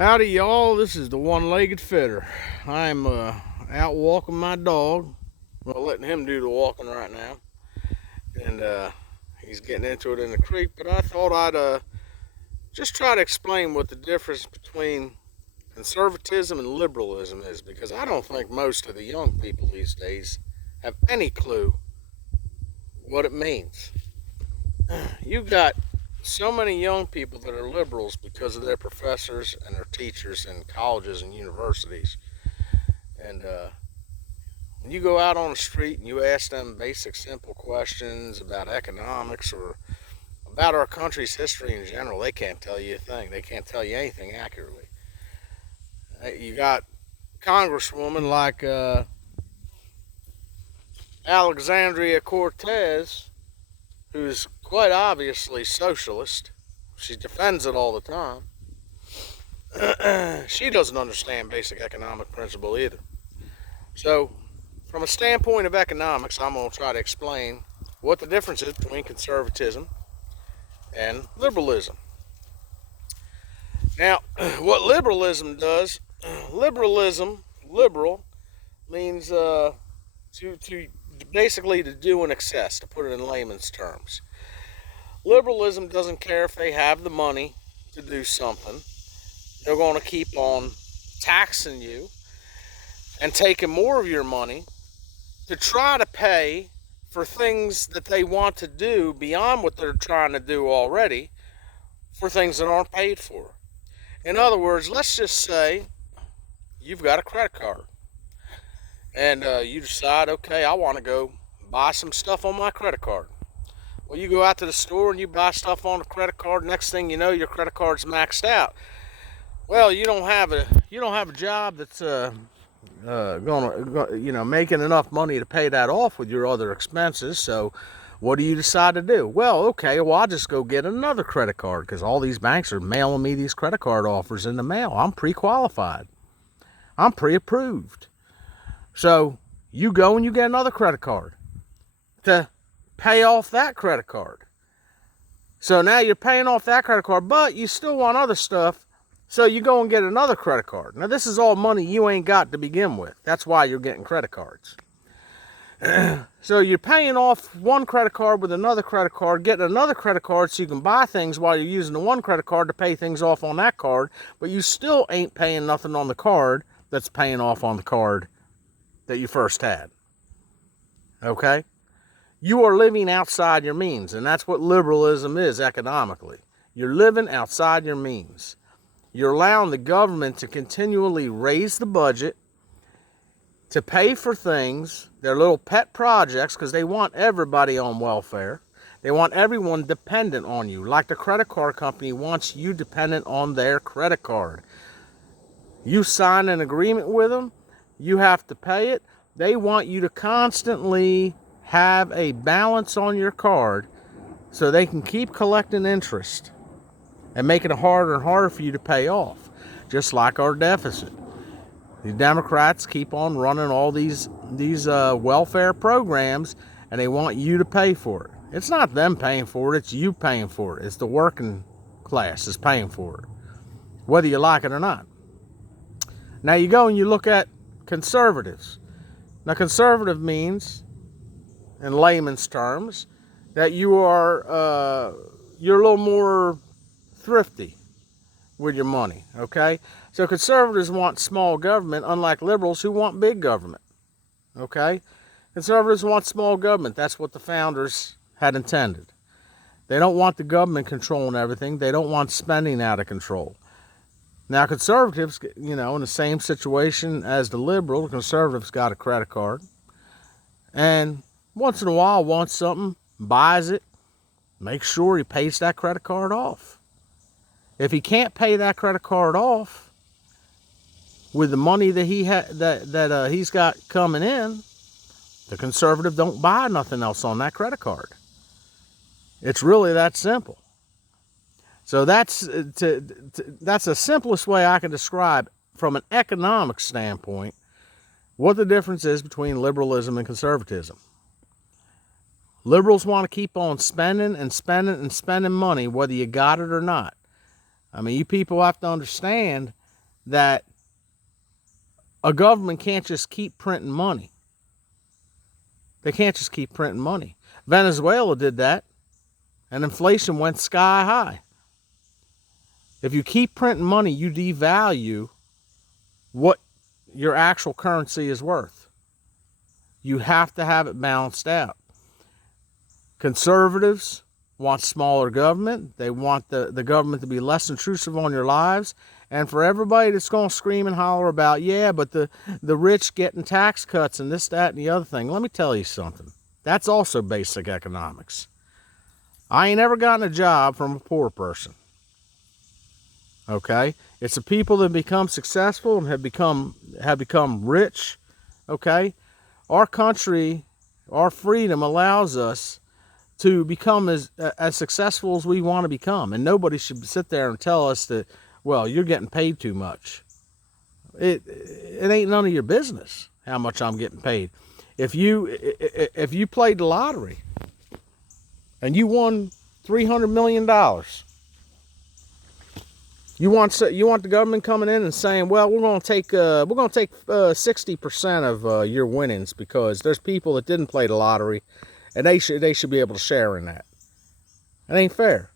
Howdy, y'all. This is the one-legged fitter. I'm out walking my dog. Well, letting him do the walking right now. And he's getting into it in the creek. But I thought I'd just try to explain what the difference between conservatism and liberalism is. Because I don't think most of the young people these days have any clue what it means. You've got so many young people that are liberals because of their professors and their teachers in colleges and universities. And when you go out on the street and you ask them basic, simple questions about economics or about our country's history in general, they can't tell you a thing. They can't tell you anything accurately. You got Congresswoman like Alexandria Cortez, who's quite obviously socialist. She defends it all the time. She doesn't understand basic economic principle either. So, from a standpoint of economics, I'm going to try to explain what the difference is between conservatism and liberalism. Now, what liberalism does, liberal, means to basically to do in excess, to put it in layman's terms. Liberalism doesn't care if they have the money to do something. They're going to keep on taxing you and taking more of your money to try to pay for things that they want to do beyond what they're trying to do already, for things that aren't paid for. In other words, let's just say you've got a credit card and you decide, okay, I want to go buy some stuff on my credit card. Well, you go out to the store and you buy stuff on the credit card. Next thing you know, your credit card's maxed out. Well, you don't have a job that's making enough money to pay that off with your other expenses. So, what do you decide to do? Well, okay, I'll just go get another credit card because all these banks are mailing me these credit card offers in the mail. I'm pre-qualified. I'm pre-approved. So you go and you get another credit card to pay off that credit card. So now you're paying off that credit card, but you still want other stuff. So you go and get another credit card. Now this is all money you ain't got to begin with. That's why you're getting credit cards. So you're paying off one credit card with another credit card, getting another credit card so you can buy things while you're using the one credit card to pay things off on that card, but you still ain't paying nothing on the card that's paying off on the card that you first had. Okay? You are living outside your means, and that's what liberalism is economically. You're living outside your means. You're allowing the government to continually raise the budget to pay for things, their little pet projects, because they want everybody on welfare. They want everyone dependent on you, like the credit card company wants you dependent on their credit card. You sign an agreement with them, you have to pay it. They want you to constantly have a balance on your card so they can keep collecting interest and making it harder and harder for you to pay off, just like our deficit. The Democrats keep on running all these welfare programs, and they want you to pay for it. It's not them paying for it, it's you paying for it. It's the working class is paying for it, whether you like it or not. Now you go and you look at conservatives. Now conservative means, in layman's terms, that you're a little more thrifty with your money, okay? So conservatives want small government, unlike liberals who want big government, okay? Conservatives want small government. That's what the founders had intended. They don't want the government controlling everything. They don't want spending out of control. Now conservatives, in the same situation as the liberal, the conservatives got a credit card, and once in a while wants something, buys it, makes sure he pays that credit card off. If he can't pay that credit card off with the money that he's got coming in, the conservative don't buy nothing else on that credit card. It's really that simple. So that's the simplest way I can describe from an economic standpoint what the difference is between liberalism and conservatism. Liberals want to keep on spending and spending and spending money, whether you got it or not. I mean, you people have to understand that a government can't just keep printing money. They can't just keep printing money. Venezuela did that, and inflation went sky high. If you keep printing money, you devalue what your actual currency is worth. You have to have it balanced out. Conservatives want smaller government. They want the government to be less intrusive on your lives. And for everybody that's going to scream and holler about, yeah, but the rich getting tax cuts and this, that, and the other thing, let me tell you something. That's also basic economics. I ain't ever gotten a job from a poor person. Okay? It's the people that become successful and have become rich. Okay? Our country, our freedom allows us to become as successful as we want to become. And nobody should sit there and tell us that, well, you're getting paid too much. It ain't none of your business how much I'm getting paid. If you played the lottery and you won $300 million, you want the government coming in and saying, well, we're going to take 60% of your winnings because there's people that didn't play the lottery, and they should be able to share in that. It ain't fair.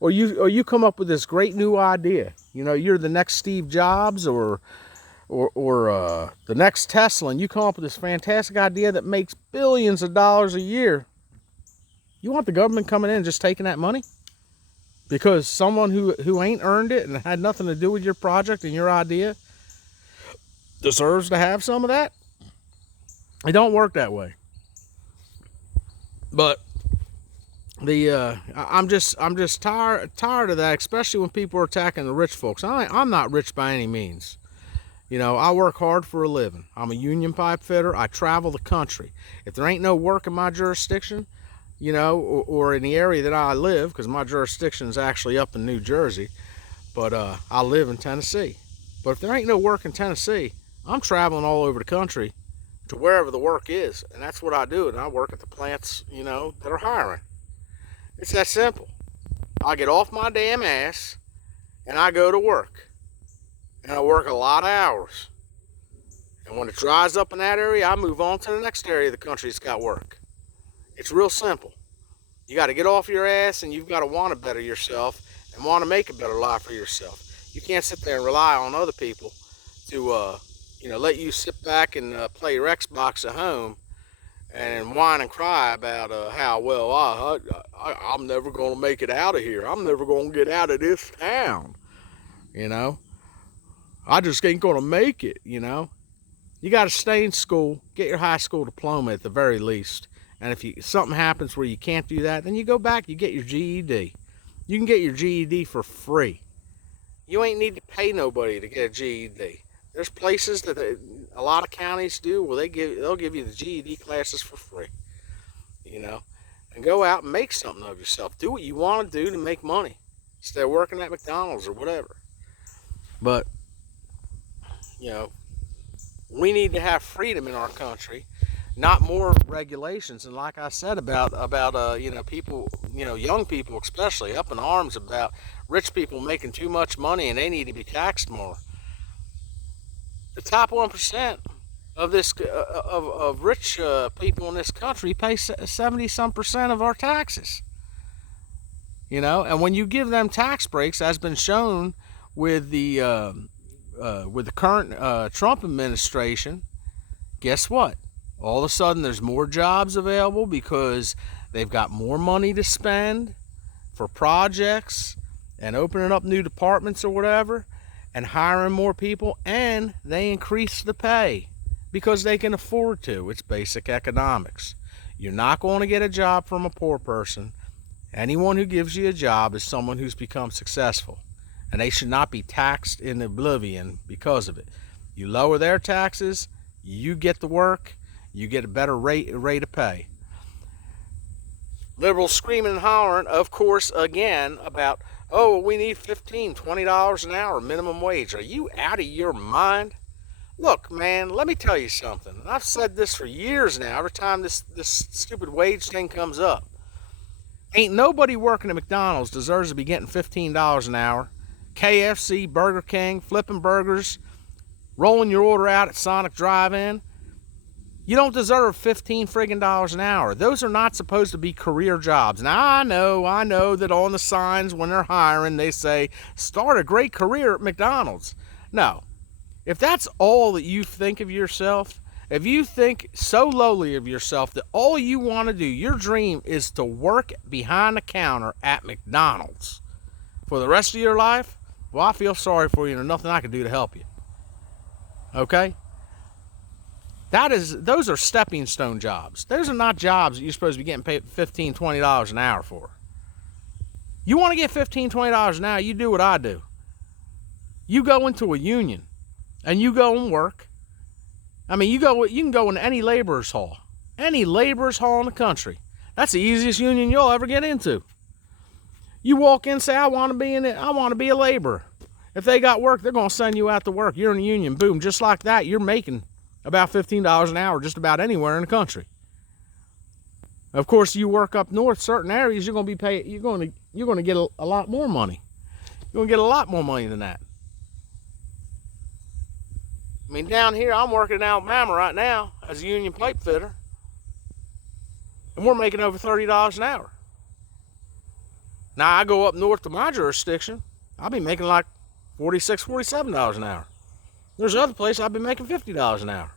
Or you come up with this great new idea. You know, you're the next Steve Jobs or the next Tesla, and you come up with this fantastic idea that makes billions of dollars a year. You want the government coming in and just taking that money? Because someone who ain't earned it and had nothing to do with your project and your idea deserves to have some of that? It don't work that way. But I'm just tired of that, especially when people are attacking the rich folks. I'm not rich by any means. You know, I work hard for a living. I'm a union pipe fitter. I travel the country. If there ain't no work in my jurisdiction, you know, or in the area that I live, because my jurisdiction is actually up in New Jersey, but I live in Tennessee. But if there ain't no work in Tennessee, I'm traveling all over the country to wherever the work is, and that's what I do. And I work at the plants, you know, that are hiring. It's that simple. I get off my damn ass and I go to work, and I work a lot of hours. And when it dries up in that area, I move on to the next area of the country that's got work. It's real simple. You got to get off your ass, and you've got to want to better yourself and want to make a better life for yourself. You can't sit there and rely on other people to, let you sit back and play your Xbox at home and whine and cry about how, well, I'm never going to make it out of here. I'm never going to get out of this town. You know, I just ain't going to make it, you know. You got to stay in school, get your high school diploma at the very least. And if something happens where you can't do that, then you go back, you get your GED. You can get your GED for free. You ain't need to pay nobody to get a GED. There's places that a lot of counties do where they'll give you the GED classes for free. You know, and go out and make something of yourself. Do what you want to do to make money instead of working at McDonald's or whatever. But, you know, we need to have freedom in our country, not more regulations. And like I said about people, young people especially, up in arms about rich people making too much money and they need to be taxed more. The top 1% of this of rich people in this country pay 70-some% of our taxes. You know, and when you give them tax breaks, as been shown with the current Trump administration, guess what? All of a sudden, there's more jobs available because they've got more money to spend for projects and opening up new departments or whatever and hiring more people, and they increase the pay because they can afford to. It's basic economics. You're not going to get a job from a poor person. Anyone who gives you a job is someone who's become successful, and they should not be taxed in oblivion because of it. You lower their taxes, you get the work, you get a better rate of pay. Liberals screaming and hollering, of course, again, about, oh, we need $15, $20 an hour minimum wage. Are you out of your mind? Look, man, let me tell you something. I've said this for years now, every time this stupid wage thing comes up. Ain't nobody working at McDonald's deserves to be getting $15 an hour KFC, Burger King, flipping burgers, rolling your order out at Sonic Drive-In. You don't deserve $15 friggin' an hour. Those are not supposed to be career jobs. Now, I know that on the signs when they're hiring, they say, start a great career at McDonald's. No. If that's all that you think of yourself, if you think so lowly of yourself that all you want to do, your dream is to work behind the counter at McDonald's for the rest of your life, well, I feel sorry for you and there's nothing I can do to help you. Okay? Those are stepping stone jobs. Those are not jobs that you're supposed to be getting paid $15, $20 an hour for. You want to get $15, $20 an hour, you do what I do. You go into a union and you go and work. I mean, you can go in any laborer's hall. Any laborer's hall in the country. That's the easiest union you'll ever get into. You walk in and say, I want to be a laborer. If they got work, they're going to send you out to work. You're in a union. Boom. Just like that, you're making about $15 an hour just about anywhere in the country. Of course, you work up north, certain areas, you're going to be paid. You're going to get a lot more money. You're going to get a lot more money than that. I mean, down here, I'm working in Alabama right now as a union pipe fitter, and we're making over $30 an hour. Now, I go up north to my jurisdiction, I'll be making like $46, $47 an hour. There's other places I've been making $50 an hour.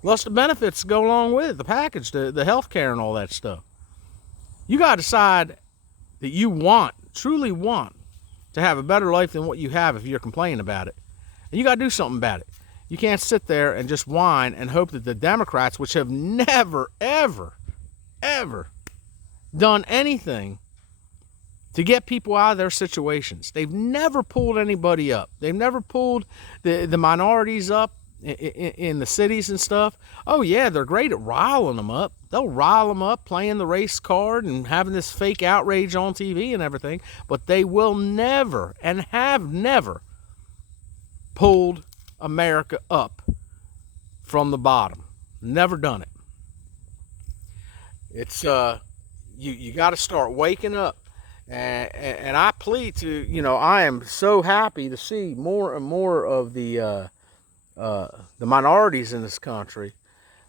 Plus the benefits go along with it, the package, the health care and all that stuff. You got to decide that you truly want to have a better life than what you have if you're complaining about it. And you got to do something about it. You can't sit there and just whine and hope that the Democrats, which have never, ever, ever done anything to get people out of their situations. They've never pulled anybody up. They've never pulled the minorities up in the cities and stuff. Oh yeah, they're great at riling them up. They'll rile them up playing the race card and having this fake outrage on TV and everything. But they will never and have never pulled America up from the bottom. Never done it. It's you got to start waking up. And I plead to, I am so happy to see more and more of the minorities in this country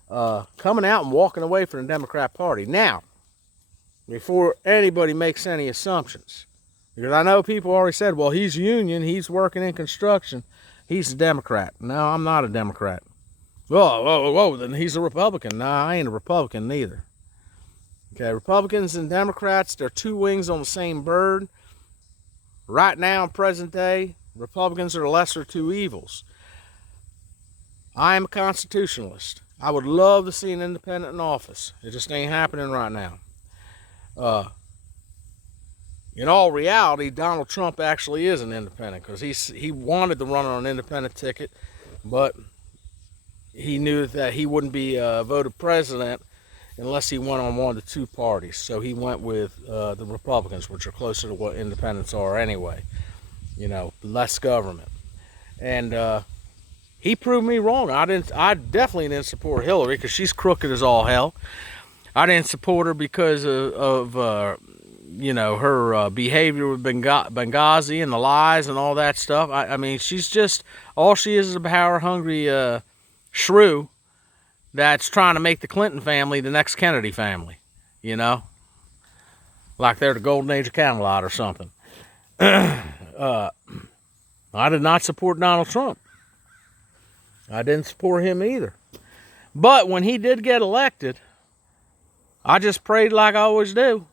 coming out and walking away from the Democrat Party. Now, before anybody makes any assumptions, because I know people already said, well, he's union, he's working in construction, he's a Democrat. No, I'm not a Democrat. Whoa, then he's a Republican. No, I ain't a Republican neither. Okay, Republicans and Democrats, they're two wings on the same bird. Right now, in present day, Republicans are the lesser two evils. I am a constitutionalist. I would love to see an independent in office. It just ain't happening right now. In all reality, Donald Trump actually is an independent because he wanted to run on an independent ticket, but he knew that he wouldn't be voted president unless he went on one of the two parties. So he went with the Republicans, which are closer to what independents are anyway. Less government. And he proved me wrong. I definitely didn't support Hillary because she's crooked as all hell. I didn't support her because of her behavior with Benghazi and the lies and all that stuff. I mean, she's just, all she is a power-hungry shrew that's trying to make the Clinton family the next Kennedy family, like they're the golden age of Camelot or something. I did not support Donald Trump. I didn't support him either. But when he did get elected, I just prayed like I always do.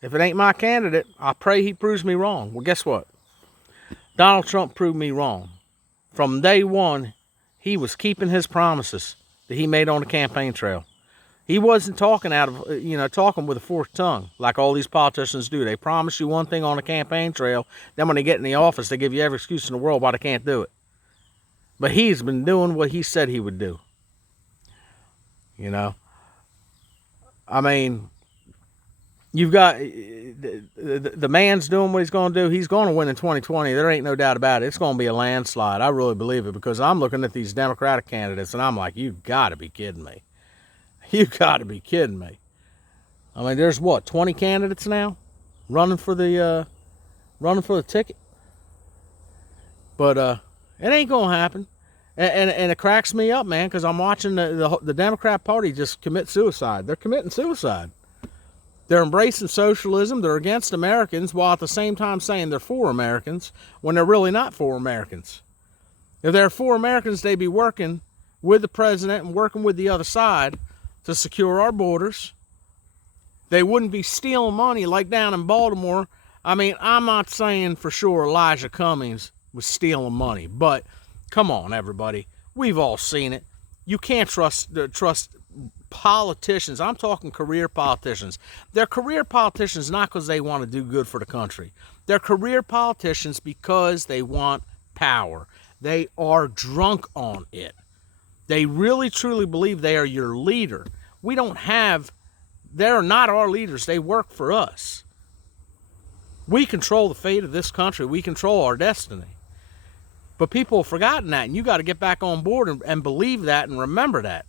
If it ain't my candidate, I pray he proves me wrong. Well, guess what? Donald Trump proved me wrong. From day one, he was keeping his promises that he made on the campaign trail. He wasn't talking talking with a forked tongue like all these politicians do. They promise you one thing on the campaign trail, then when they get in the office, they give you every excuse in the world why they can't do it. But he's been doing what he said he would do. I mean, you've got the man's doing what he's going to do. He's going to win in 2020. There ain't no doubt about it. It's going to be a landslide. I really believe it because I'm looking at these Democratic candidates and I'm like, you got to be kidding me. You got to be kidding me. I mean, there's 20 candidates now running for the running for the ticket. But it ain't gonna happen. And it cracks me up, man, because I'm watching the Democrat Party just commit suicide. They're committing suicide. They're embracing socialism. They're against Americans while at the same time saying they're for Americans when they're really not for Americans. If they're for Americans, they'd be working with the president and working with the other side to secure our borders. They wouldn't be stealing money like down in Baltimore. I mean, I'm not saying for sure Elijah Cummings was stealing money, but come on, everybody. We've all seen it. You can't trust politicians. I'm talking career politicians. They're career politicians not because they want to do good for the country. They're career politicians because they want power. They are drunk on it. They really, truly believe they are your leader. They're not our leaders. They work for us. We control the fate of this country. We control our destiny. But people have forgotten that, and you got to get back on board and believe that and remember that.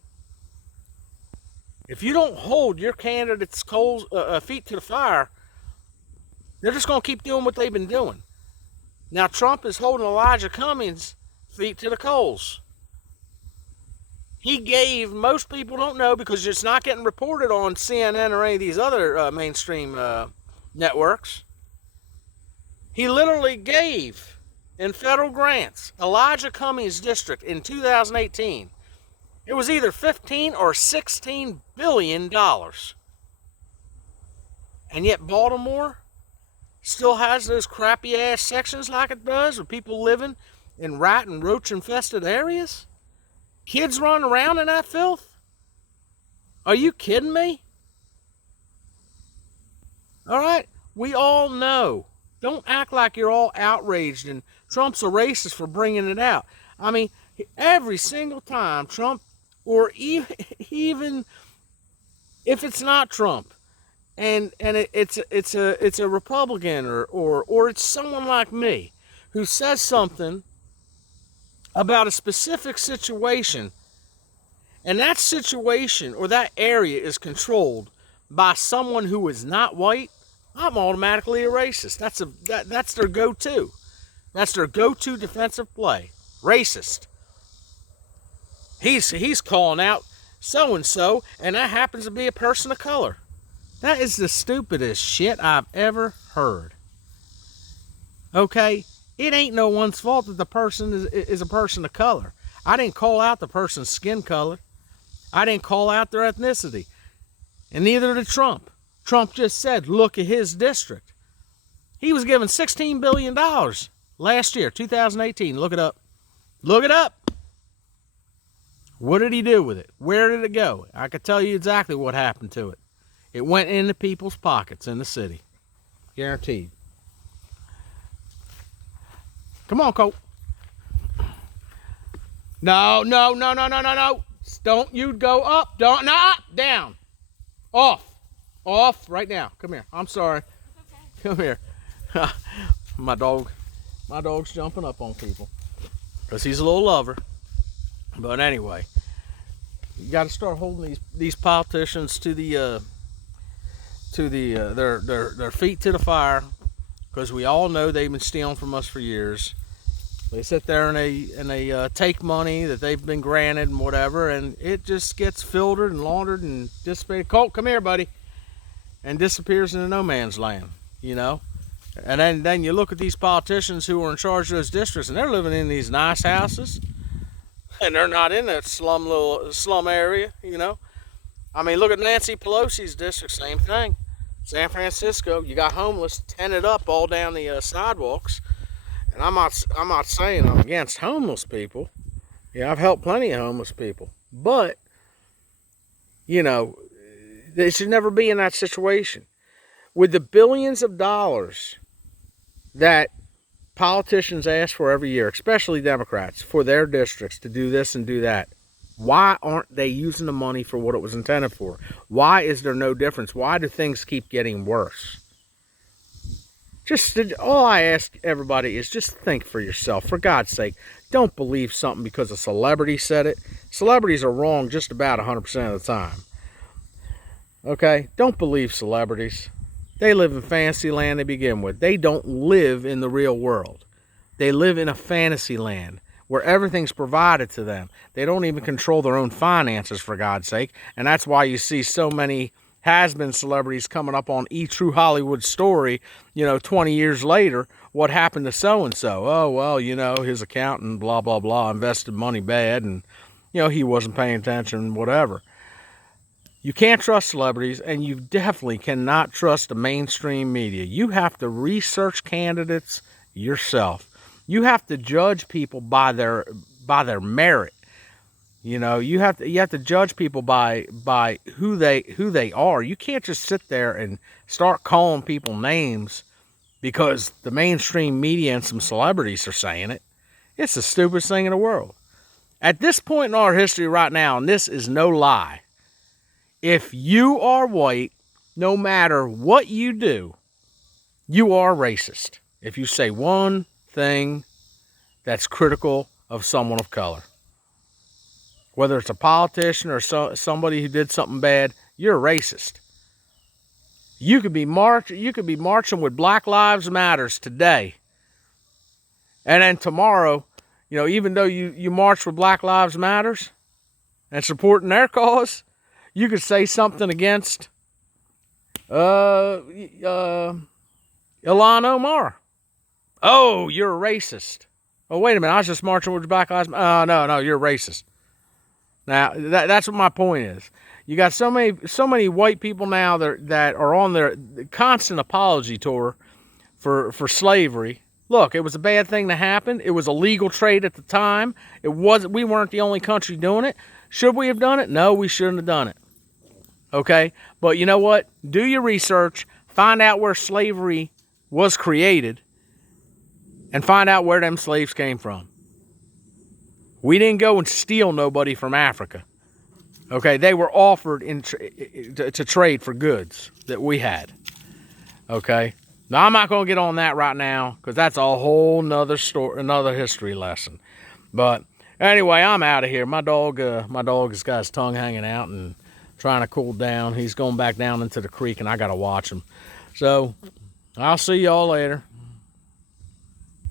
If you don't hold your candidates' feet to the fire, they're just going to keep doing what they've been doing. Now, Trump is holding Elijah Cummings' feet to the coals. He gave, most people don't know because it's not getting reported on CNN or any of these other mainstream networks. He literally gave, in federal grants, Elijah Cummings' district in 2018. It was either $15 or $16 billion. And yet Baltimore still has those crappy ass sections like it does with people living in rat and roach infested areas. Kids running around in that filth. Are you kidding me? All right, we all know. Don't act like you're all outraged and Trump's a racist for bringing it out. I mean, every single time Trump, or even if it's not Trump, and it's a Republican or it's someone like me who says something about a specific situation, and that situation or that area is controlled by someone who is not white, I'm automatically a racist. That's their go-to. That's their go-to defensive play. Racist. He's calling out so-and-so, and that happens to be a person of color. That is the stupidest shit I've ever heard. Okay? It ain't no one's fault that the person is a person of color. I didn't call out the person's skin color. I didn't call out their ethnicity. And neither did Trump. Trump just said, look at his district. He was given $16 billion last year, 2018. Look it up. Look it up. What did he do with it? Where did it go? I could tell you exactly what happened to it. It went into people's pockets in the city. Guaranteed. Come on, Colt. No. Don't you go up. Don't, no, down. Off right now. Come here. I'm sorry. Okay. Come here. My dog's jumping up on people because he's a little lover. But anyway, you got to start holding these politicians to their feet to the fire, because we all know they've been stealing from us for years. They sit there and they take money that they've been granted and whatever, and it just gets filtered and laundered and dissipated. Colt, come here, buddy. And disappears into no man's land, you know. And then you look at these politicians who are in charge of those districts, and they're living in these nice houses, and they're not in that slum area, you know. I mean, look at Nancy Pelosi's district, same thing. San Francisco, you got homeless tented up all down the sidewalks. And I'm not saying I'm against homeless people. Yeah, I've helped plenty of homeless people, but you know, they should never be in that situation. With the billions of dollars that politicians ask for every year, especially Democrats, for their districts to do this and do that, why aren't they using the money for what it was intended for? Why is there no difference? Why do things keep getting worse? All I ask everybody is just think for yourself. For God's sake, don't believe something because a celebrity said it. Celebrities are wrong just about 100% of the time. Okay? Don't believe celebrities. They live in fantasy land to begin with. They don't live in the real world. They live in a fantasy land where everything's provided to them. They don't even control their own finances, for God's sake. And that's why you see so many has-been celebrities coming up on True Hollywood Story, 20 years later, what happened to so-and-so? Oh, well, his accountant, blah, blah, blah, invested money bad, and, he wasn't paying attention, whatever. You can't trust celebrities, and you definitely cannot trust the mainstream media. You have to research candidates yourself. You have to judge people by their merit. You have to judge people by who they are. You can't just sit there and start calling people names because the mainstream media and some celebrities are saying it. It's the stupidest thing in the world. At this point in our history right now, and this is no lie, if you are white, no matter what you do, you are racist. If you say one thing that's critical of someone of color, whether it's a politician or somebody who did something bad, you're a racist. You could be marching with Black Lives Matters today, and then tomorrow, even though you march with Black Lives Matters and supporting their cause, you could say something against Ilhan Omar. Oh, you're a racist. Oh, wait a minute, I was just marching with Black Lives Matter. Oh, no, you're a racist. Now, that's what my point is. You got so many white people now that are on their constant apology tour for slavery. Look, it was a bad thing to happen. It was a legal trade at the time. We weren't the only country doing it. Should we have done it? No, we shouldn't have done it. Okay? But you know what? Do your research. Find out where slavery was created. And find out where them slaves came from. We didn't go and steal nobody from Africa. Okay? They were offered to trade for goods that we had. Okay? Now, I'm not going to get on that right now because that's a whole nother story, another history lesson. But anyway, I'm out of here. My dog has got his tongue hanging out and trying to cool down. He's going back down into the creek, and I got to watch him. So, I'll see y'all later.